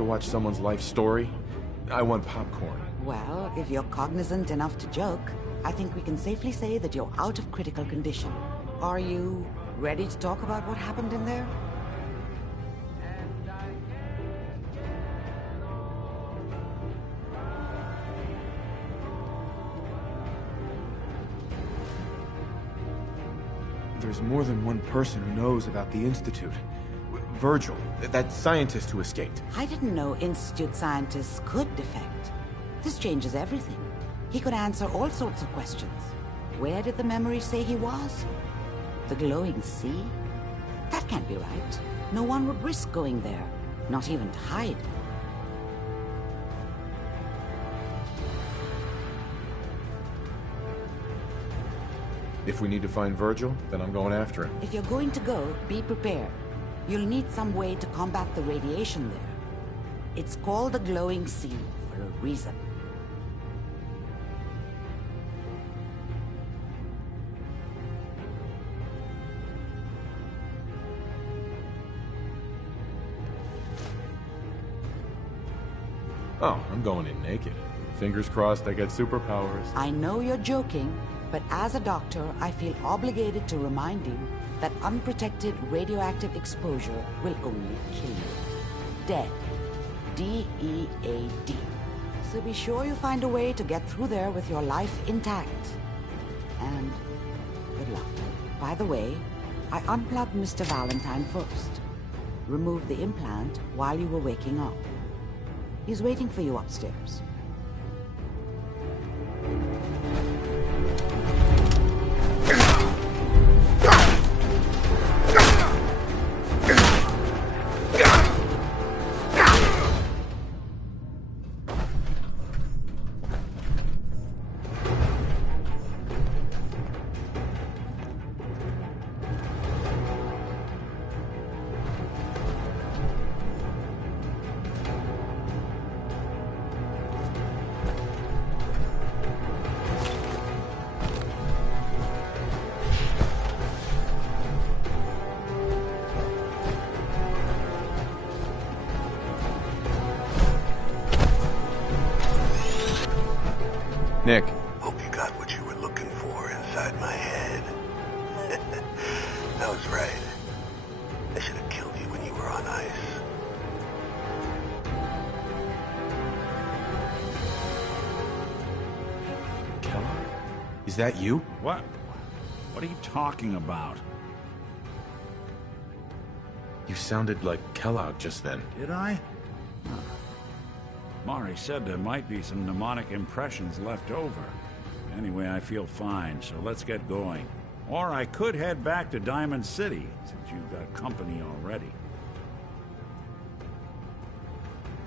Watch someone's life story, I want popcorn. Well, if you're cognizant enough to joke, I think we can safely say that you're out of critical condition. Are you ready to talk about what happened in there? There's more than one person who knows about the Institute. Virgil, that scientist who escaped. I didn't know Institute scientists could defect. This changes everything. He could answer all sorts of questions. Where did the memory say he was? The glowing sea? That can't be right. No one would risk going there, not even to hide. If we need to find Virgil, then I'm going after him. If you're going to go, be prepared. You'll need some way to combat the radiation there. It's called the glowing sea for a reason. Oh, I'm going in naked. Fingers crossed I get superpowers. I know you're joking, but as a doctor, I feel obligated to remind you that unprotected radioactive exposure will only kill you. Dead. D-E-A-D. So be sure you find a way to get through there with your life intact. And good luck. By the way, I unplugged Mr. Valentine first. Removed the implant while you were waking up. He's waiting for you upstairs. Nick. Hope you got what you were looking for inside my head. I was right. I should have killed you when you were on ice. Kellogg? Is that you? What? What are you talking about? You sounded like Kellogg just then. Did I? Huh. Mari said there might be some mnemonic impressions left over. Anyway, I feel fine, so let's get going. Or I could head back to Diamond City, since you've got company already.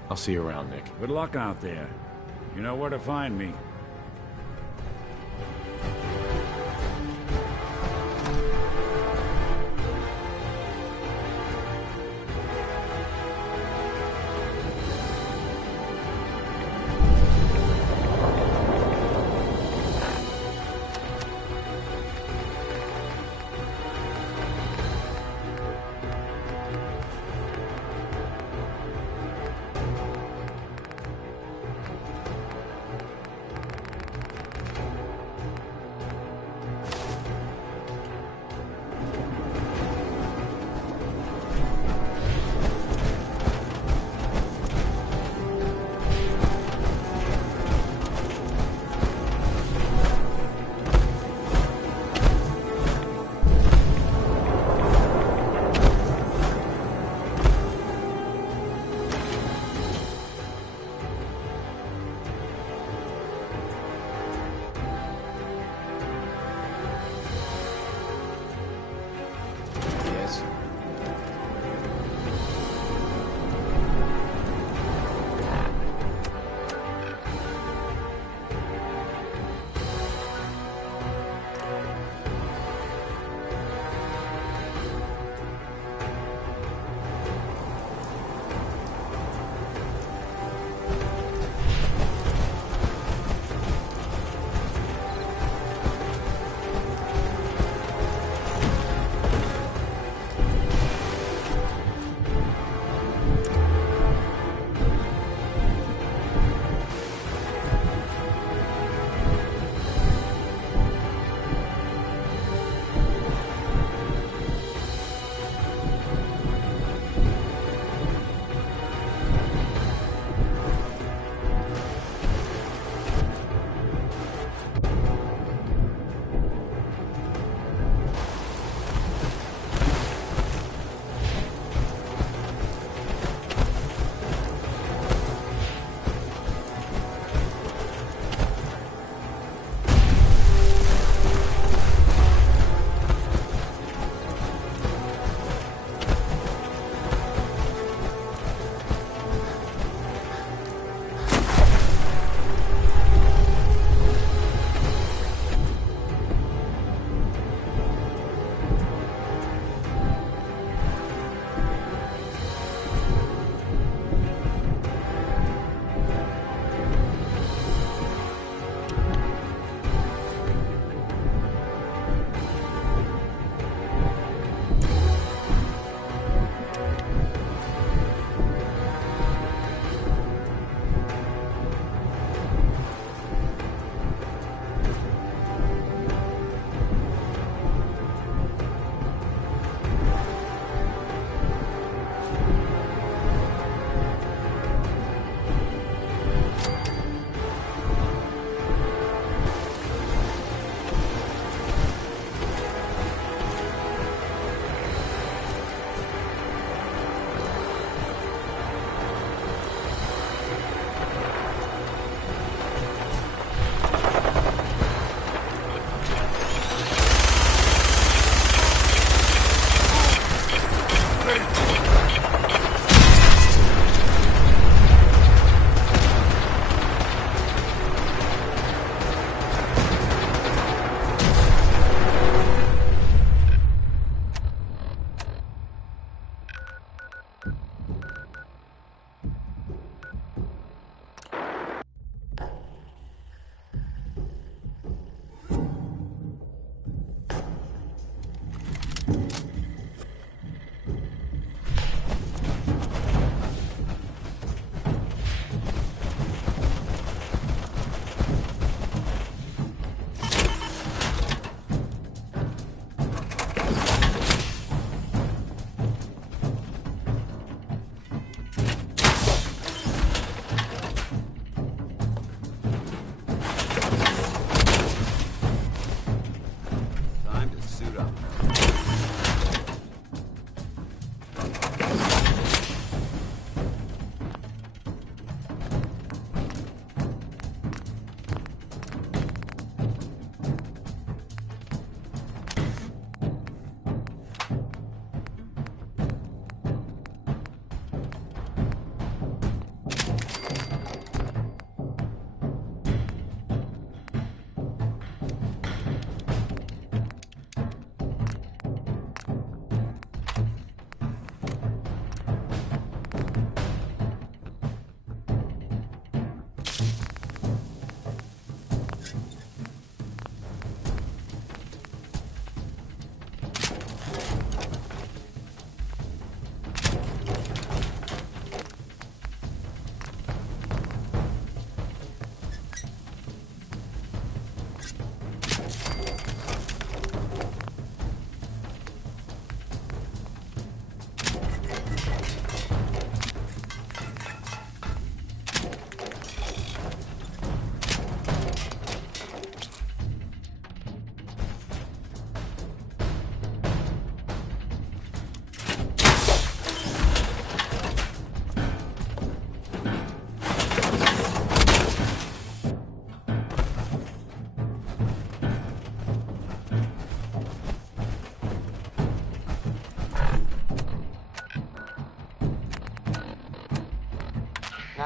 I'll see you around, Nick. Good luck out there. You know where to find me.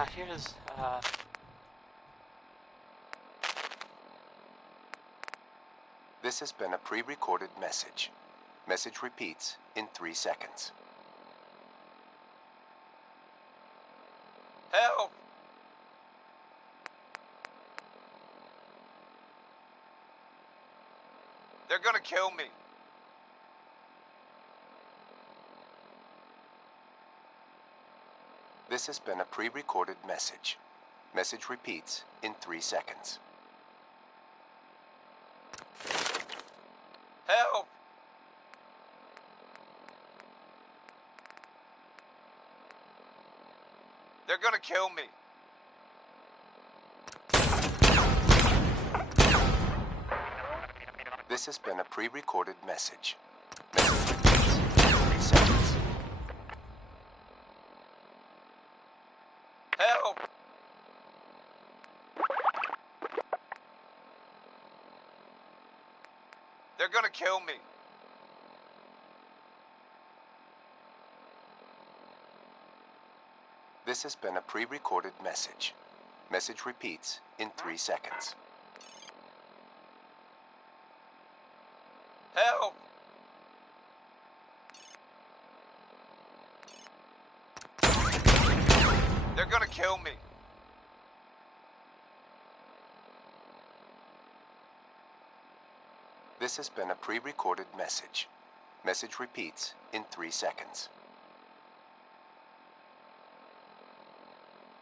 here's, This has been a pre-recorded message. Message repeats in 3 seconds. Help! They're gonna kill me. This has been a pre-recorded message. Message repeats in 3 seconds. Help! They're gonna kill me. This has been a pre-recorded message. Message repeats in 3 seconds. Help! They're gonna kill me. This has been a pre-recorded message. Message repeats in 3 seconds. Help! They're gonna kill me. This has been a pre-recorded message. Message repeats in 3 seconds.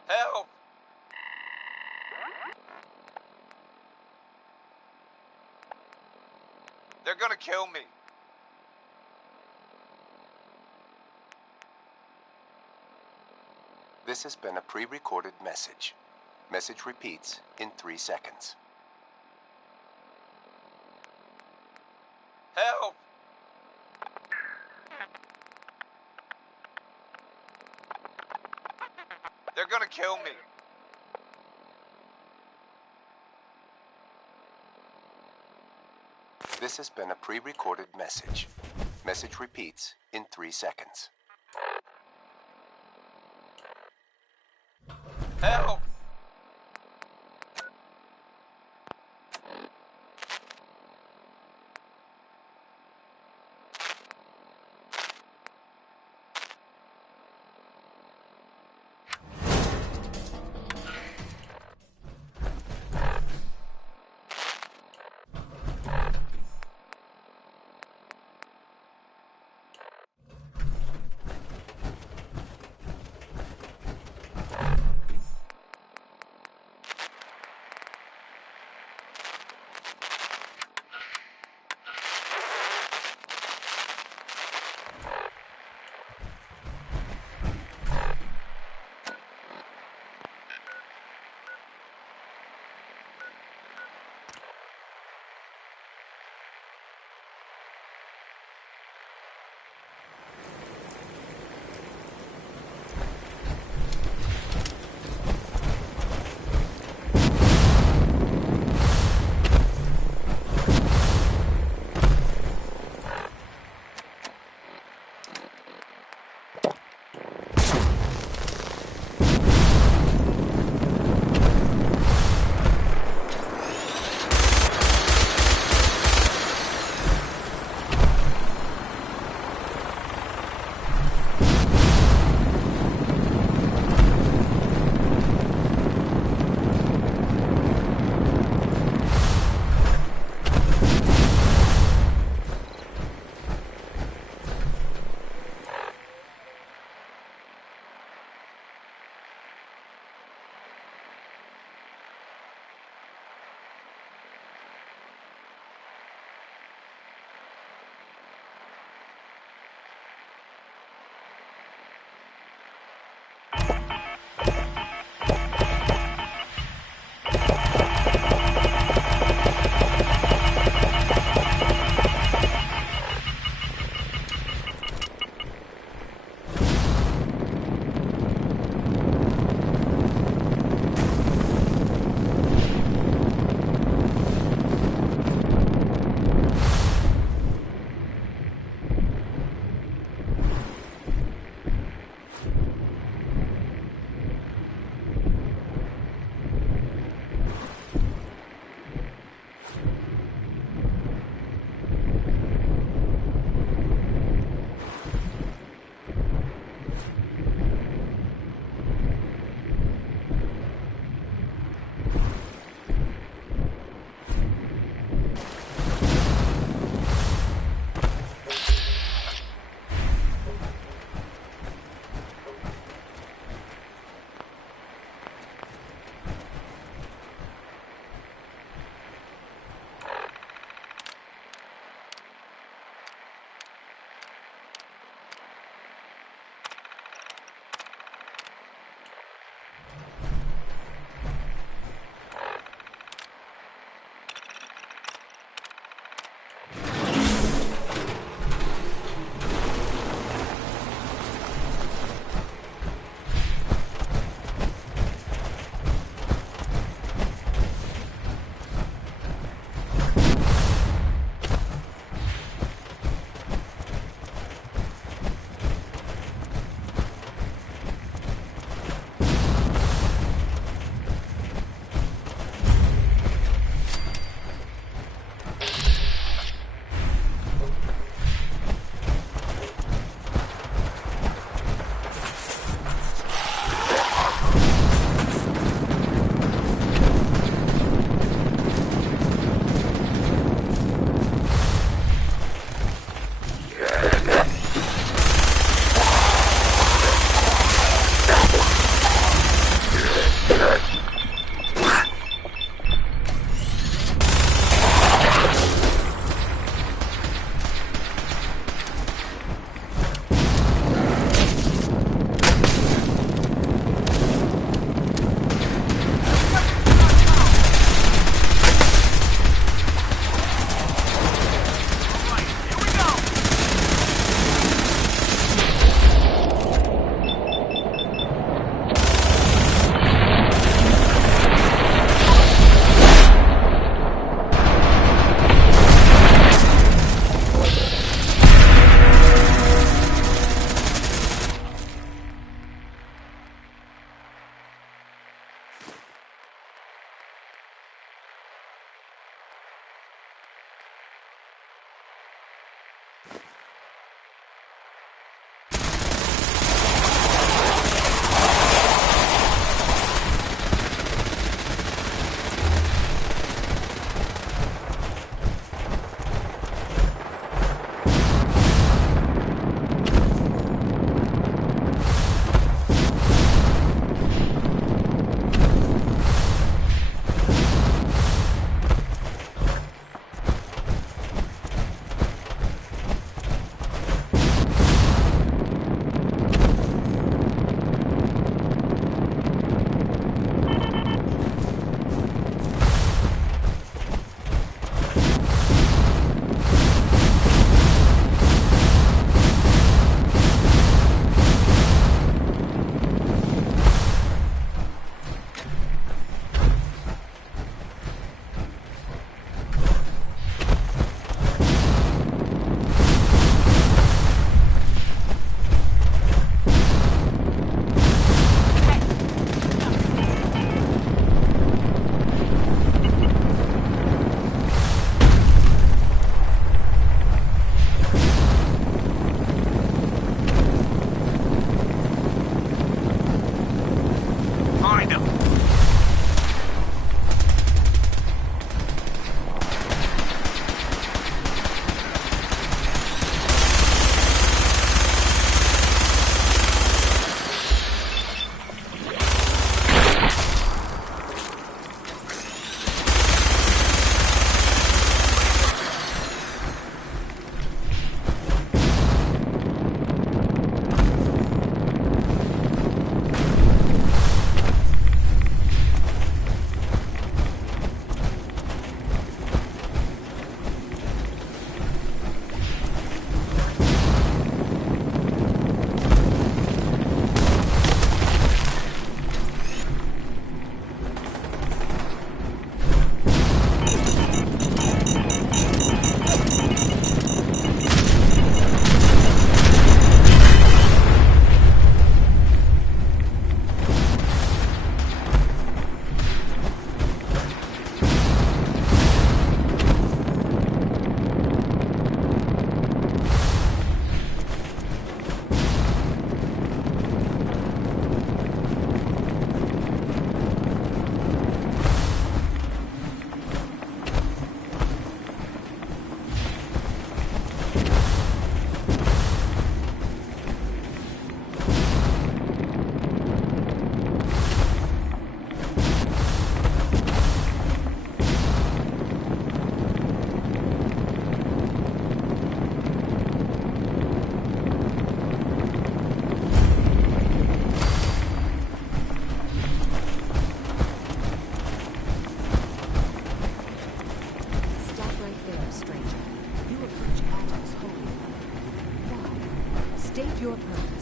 Help! They're gonna kill me. This has been a pre-recorded message. Message repeats in 3 seconds. Help! They're gonna kill me. This has been a pre-recorded message. Message repeats in 3 seconds. Help!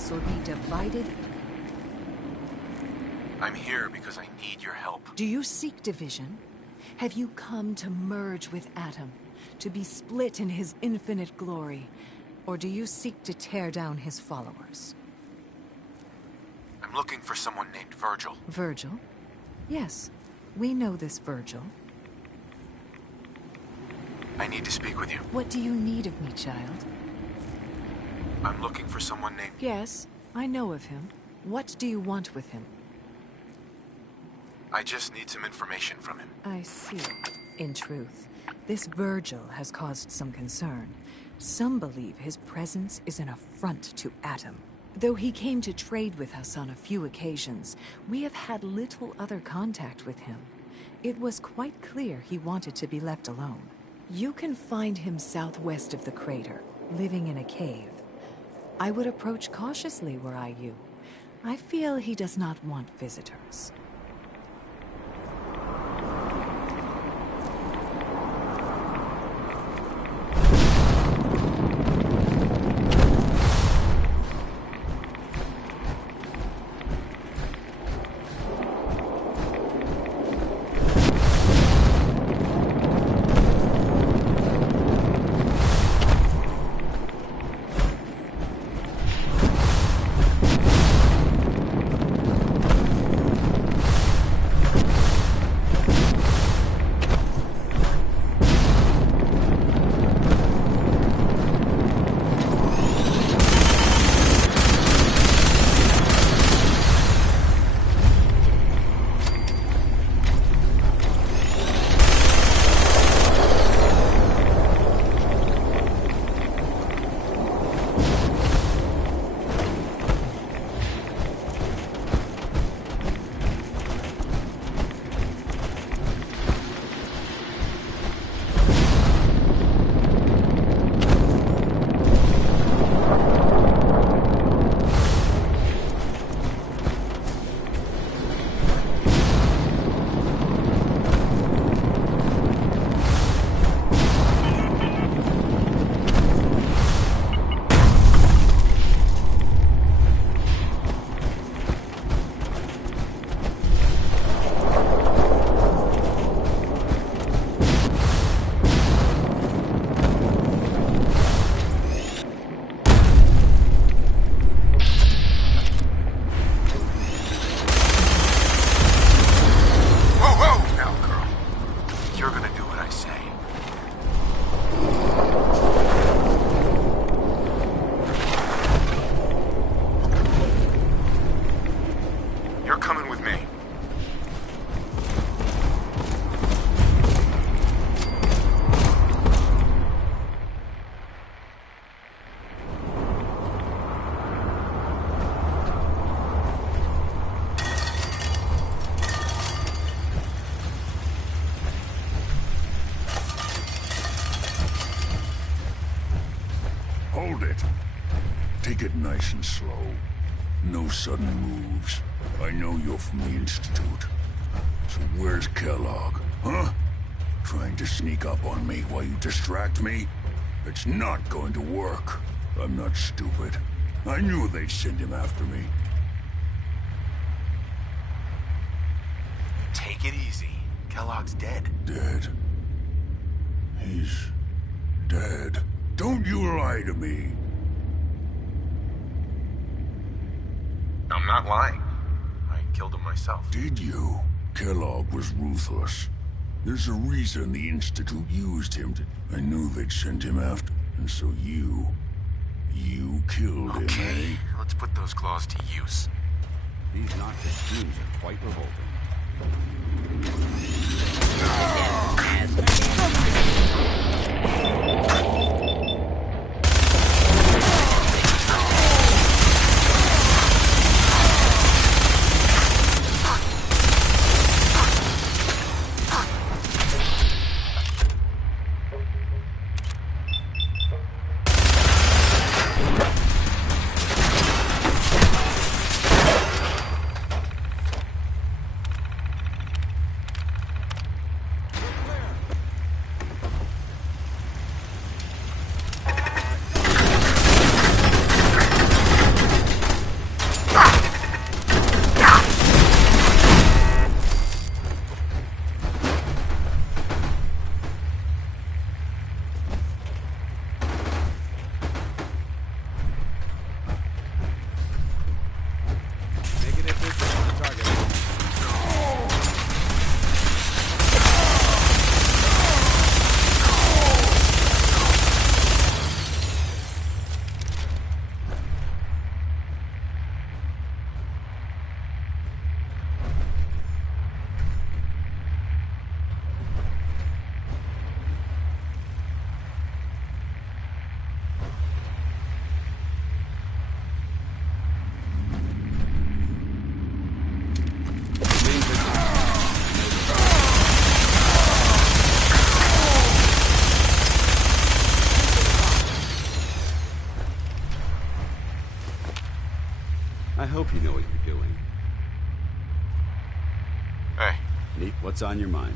us or be divided? I'm here because I need your help. Do you seek division? Have you come to merge with Atom, to be split in his infinite glory? Or do you seek to tear down his followers? I'm looking for someone named Virgil. Virgil? Yes, we know this Virgil. I need to speak with you. What do you need of me, child? I'm looking for someone named... Yes, I know of him. What do you want with him? I just need some information from him. I see. In truth, this Virgil has caused some concern. Some believe his presence is an affront to Atom. Though he came to trade with us on a few occasions, we have had little other contact with him. It was quite clear he wanted to be left alone. You can find him southwest of the crater, living in a cave. I would approach cautiously were I you. I feel he does not want visitors. Take it nice and slow. No sudden moves. I know you're from the Institute. So where's Kellogg, huh? Trying to sneak up on me while you distract me? It's not going to work. I'm not stupid. I knew they'd send him after me. Take it easy. Kellogg's dead. Dead? He's dead. Don't you lie to me. I'm not lying. I killed him myself. Did you? Kellogg was ruthless. There's a reason the Institute used him to... I knew they'd send him after, and so you killed him, eh? Let's put those claws to use. These noxious fumes are quite revolting. hope you know what you're doing. Hey. What's on your mind?